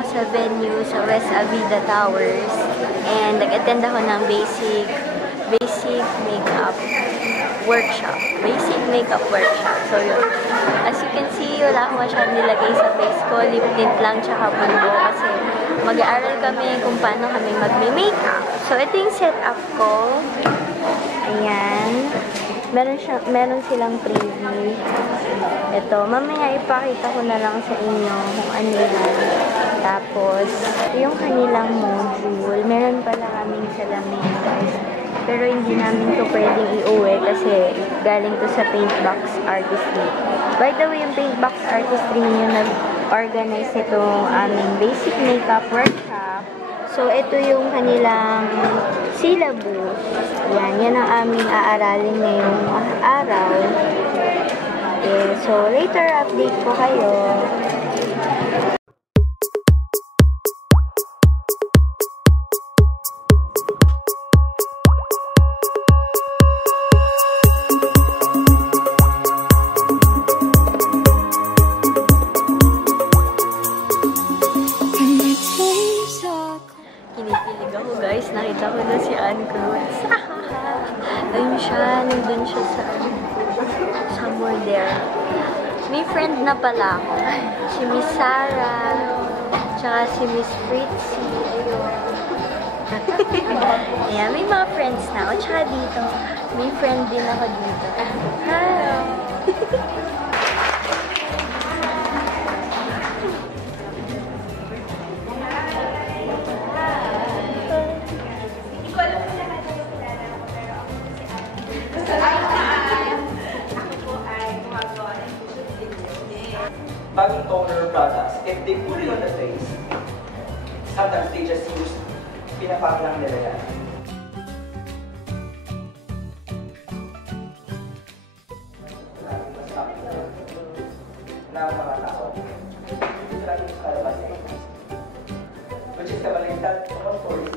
ako sa venue sa West Avida Towers. And nag-attend ako ng basic makeup workshop. Basic makeup workshop. So yun. As you can see, wala akong masyadong nilagay sa face ko. Lip tint lang tsaka bundo. Kasi mag-aaral kami kung paano kami mag-makeup. So ito yung setup ko. Ayan. Meron silang preview. Ito, mamaya ipakita ko na lang sa inyo kung ano yan. Tapos, yung kanilang module, meron pala kaming salamin, guys. Pero hindi namin to pwedeng iuwi kasi galing to sa Paintbox Artistry. By the way, yung Paintbox Artistry yung nag-organize itong aming basic makeup workshop. So, ito yung kanilang syllabus. Yan ang aming aaralin ngayong araw. Okay, so later update ko kayo. Kinikilig ako, guys. Nakita ko na si Ann Cruz. Ayun siya. Nandun siya sa somewhere there. May friend na pala ako. Si Miss Sarah. Tsaka si Miss Fritzy. Ayun. Ayan, may mga friends na ako. Tsaka dito. May friend din ako dito. Hello. Bagong toner products, if they put it on the face, sometimes they just use pinapang lang nila yan. Na mga tao. Sila yung kalabas niya. Which is kabaliktad of course.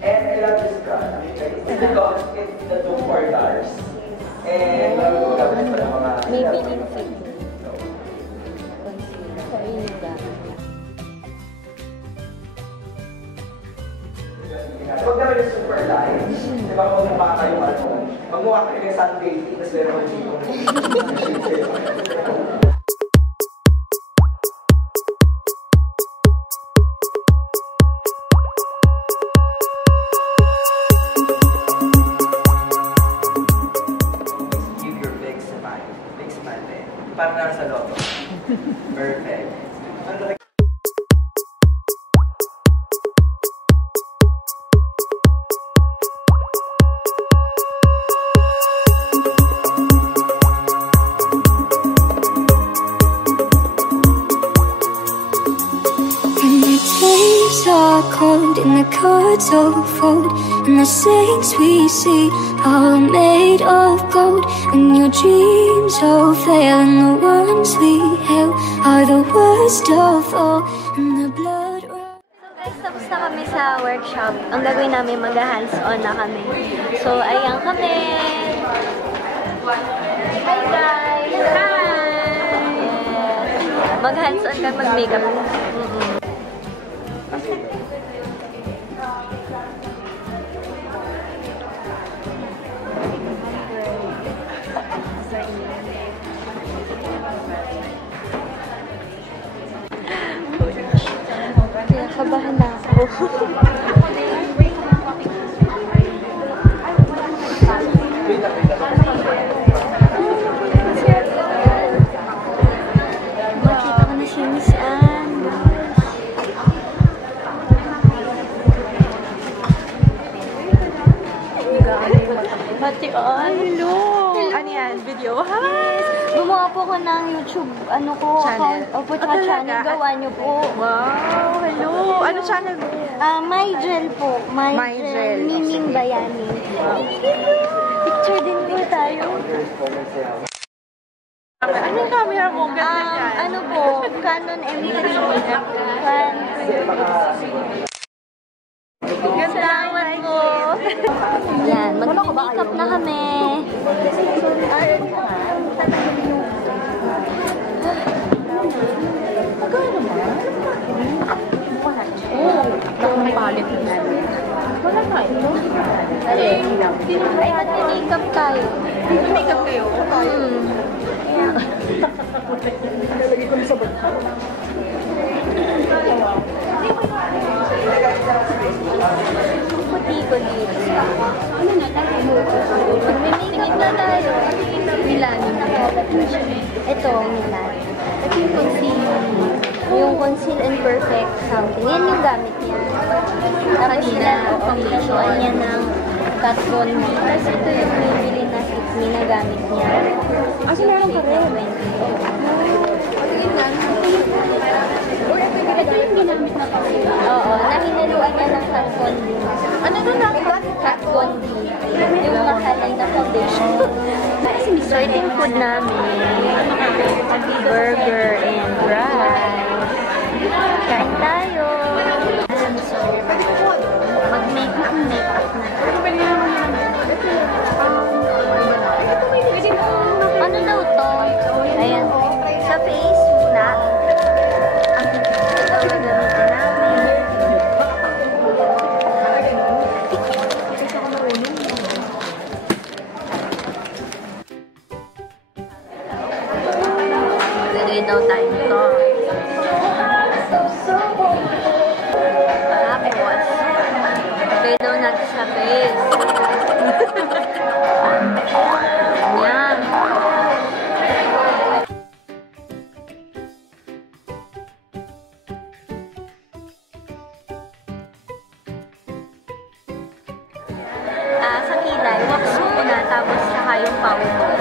And I love this brand. Because it's the two $4. And gamit pa ng mga... May billing fee. Sa inyo gamit. Huwag naman yung super light. Diba kung magmukha kayo magmukha kayo yung sunbathing, tapos meron dito. Parang nasa loto. Perfect. Cold and the cards all fold, and the saints we see are made of gold, and your dreams all fail, and the ones we hail are the worst of all, and the blood runs. So guys, tapos na kami sa workshop. Ang gagawin namin, mag-hands-on na kami. So, ayan kami. Hi guys! Hi! Mag-hands-on kami, mag-makeup. Kabahan na ako. Makita ko na si Miss Ann. Ate Ann. Hello! Ano yan? Video? Hi! Gumawa po ko ng YouTube, ano ko, Channel? account. Opo, tsaka channel. Gawa niyo po. Wow! Hello! Ano channel mo? Mygel po. Mygel. Miming Bayani. Picture din po tayo. Anong camera mo? Ganda yan. Ano po, Canon M3. Salamat po. Yan, mag-makeup na kami. Magkano ba? Oo, ang palit na. Wala na ito. Ay, nag-makeup tayo. Makeup kayo? Nalagay ko na sa bag. Puti ko dito. Mag-makeup na tayo. Milan. Ito, Milan. Ito yung conceal. Yung conceal and perfect something. Yan yung gamit niya. Tapos sila, foundation niya ng Kat Von D. Tapos ito yung bibili na Fit Me na gamit niya. Asa meron ka rin? Ito yung ginamit na foundation. Oo, nahinaluan niya ng Kat Von D. Ano doon na? Kat Von D. Yung mahalay na foundation. So, ito yung food namin. Burger and rice. Kain tayo. So, mag-makeup na. Ano daw to? Ayan. Sa face muna. Ito daw gagamitin namin. Lagay daw tayo nito. Tapos, lagay daw natin sa face. Yan. Sa kilay, wax muna, tapos saka yung powder.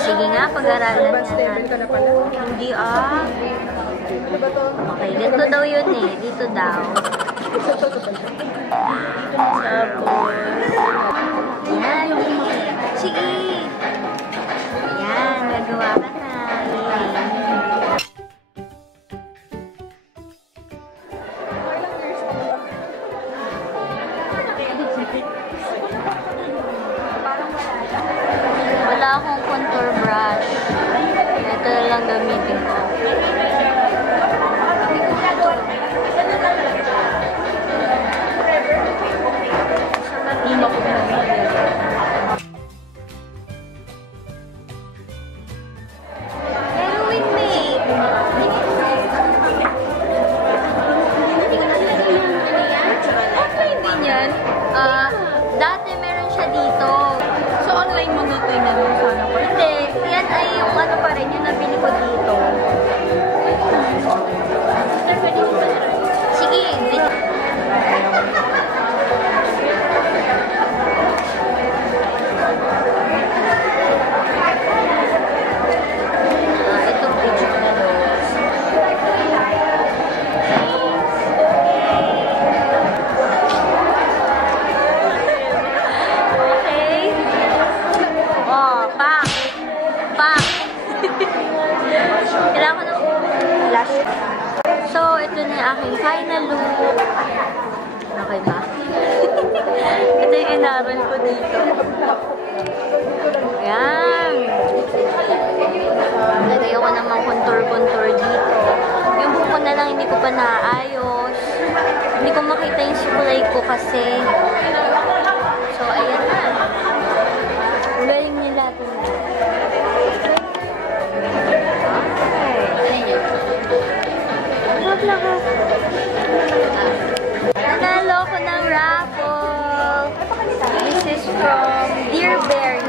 Sige nga, pag-aralan niya Ka na pala. Hindi Ano ba to? Okay, dito daw yun eh. Dito daw. Tapos, yan. Sige. Yan, gagawa ka na. Yay. Wala akong contour brush. Ito na lang gamitin ko. Heroin mate. Okay din yan. Dati meron siya dito. So, online mo dito yung naman sana ko. Hindi, yan ay yung ano pa rin, yung nabili ko dito. Sige, itong picture na rose. Okay. Oh, pak! Pak! Kailangan ko ng blush. So, ito na yung aking final look. Okay ba? Ito yung inaral ko dito. Ayan. Lagay ako namang contour-contour dito. Yung buko na lang hindi ko pa naayos. Hindi ko makita yung sukulay ko kasi. So, ayan na. Ang galing nila ito. Nanalo ko ng raffle. This is from Dearberry.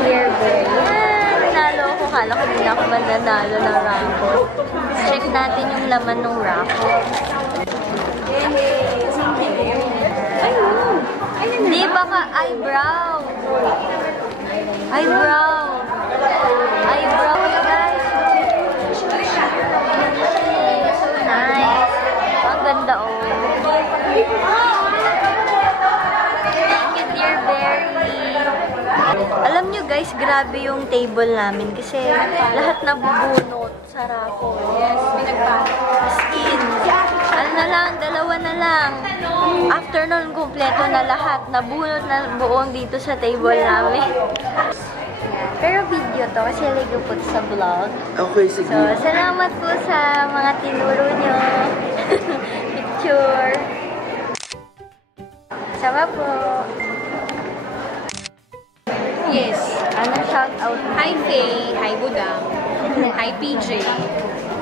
Dearberry. Yan, nanalo ko. Kala ko hindi ako mananalo ng raffle. Check natin yung laman ng raffle. Hindi, baka eyebrow. Eyebrow. Eyebrow, guys. So nice. Ang ganda, oh. Thank you, Dearberry. Alam nyo, guys, grabe yung table namin kasi lahat nabubunot sa raffle. Yes, pinagpapit. Skin. Alam na lang, dalawa na lang. After nun, kumpleto na lahat. Nabunot na buong dito sa table namin. Pero video to kasi lagi po sa vlog. Okay, sige. So, salamat po sa mga tinuro nyo. Picture. Sama po. Yes. Anong shout out? Hi Faye, hi Budang, hi PJ,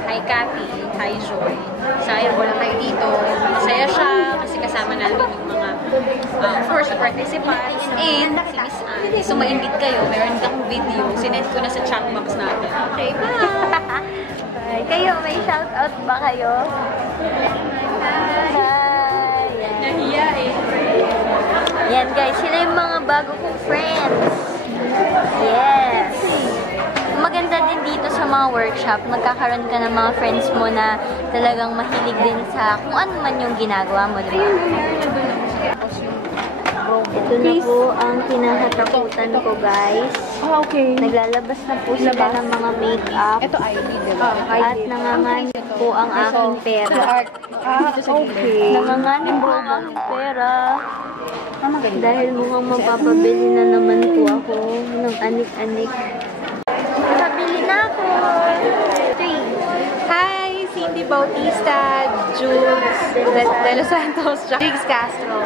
hi Cathy, hi Joy. Sayang wala kayo dito. Masaya siya kasi kasama namin yung mga first participants and si Miss Anne. So mainggit kayo, meron akong video. Sinend ko na sa chat box natin. Okay, bye! Bye. Kayo, may shout out ba kayo? Hi! Nahiya eh. Yan guys, sila yung mga bago kong friends. Yes! Maganda din dito sa mga workshop, nagkakaroon ka ng mga friends mo na talagang mahilig din sa kung ano man yung ginagawa mo, di ba? Ito na po ang kinakatakutan ko, guys. Oh, okay. Naglalabas na po sila ng mga makeup. Ito ID, diba? At nanganganib po ang aking pera. Okay. Nanganganib po ang aking pera. Dahil mukhang mapapabili na naman po ako ng anik-anik. Nakabili na ako. 3. Hi, Cindy Bautista, Jules De Los Santos, Jigs Castro.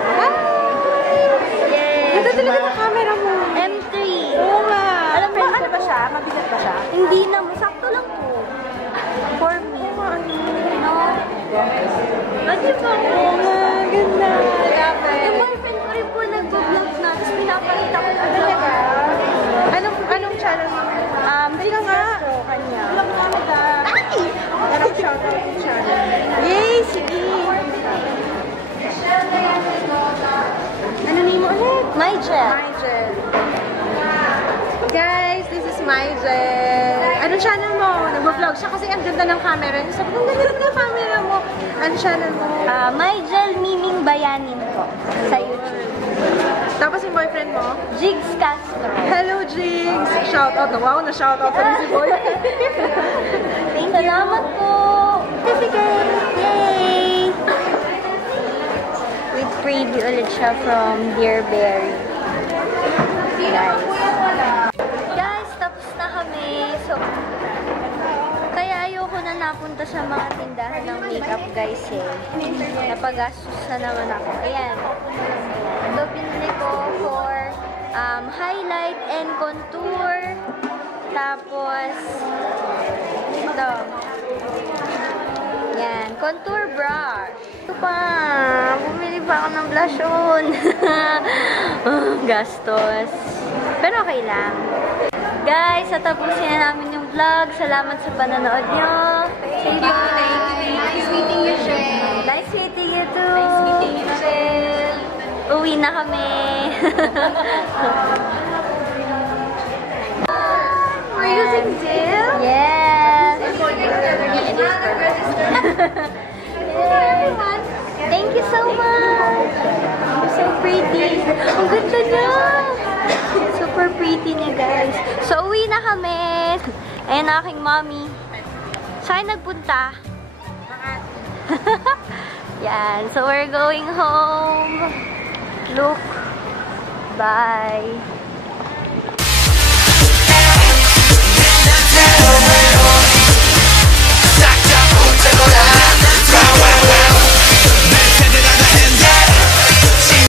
Yes! Ito talaga sa camera mo. M3. Oo nga. Alam mo, ano ba siya? Mabigat ba siya? Hindi na, sakto lang po. For me. No? Bakit po? Oo nga, ganda. Yung boyfriend ko rin po nag-vlog na, tapos pinapalita ko na Talaga? Anong channel mo? Dito nga. kanya. Alam mo namin ka. Anong shoutout yung channel? Yay! Sige! Ano name mo ulit? Myjel. Myjel. Guys, this is Myjel. Anong channel mo? Nag-vlog siya kasi ang ganda ng camera niya. Sabi ko, ang ganda naman ng camera mo. Anong channel mo? Myjel Miming Bayanin po sa YouTube. Tapos yung boyfriend mo? Jigs Castro. Hello, Jigs! Shoutout na. Wow, na-shoutout pa rin si Boy. Thank you. Salamat po. Certificate. Yay! With preview ulit siya from Dear Berry. Guys, tapos na kami. So, kaya ayoko na napunta sa mga tindahan ng makeup, guys, eh. Napagastos na naman ako. Ayan. Ito, pinili ko for highlight and contour. Tapos, ito. Yan, contour brush. Ito pa, bumili pa ako ng blush on. Gastos. Pero okay lang. Guys, tatapusin na namin yung vlog. Salamat sa panonood nyo. See you. Nice meeting you, Shell. Nice meeting you too. Nice meeting you, Shell. Uwi na kami. We're using Jill? Yes. Thank you so much. You're so pretty. Ang ganda niya. Super pretty niya, guys. So, uwi na kami. Ayan ang aking mommy. Saan nagpunta? Yan. So, we're going home. Look. Bye.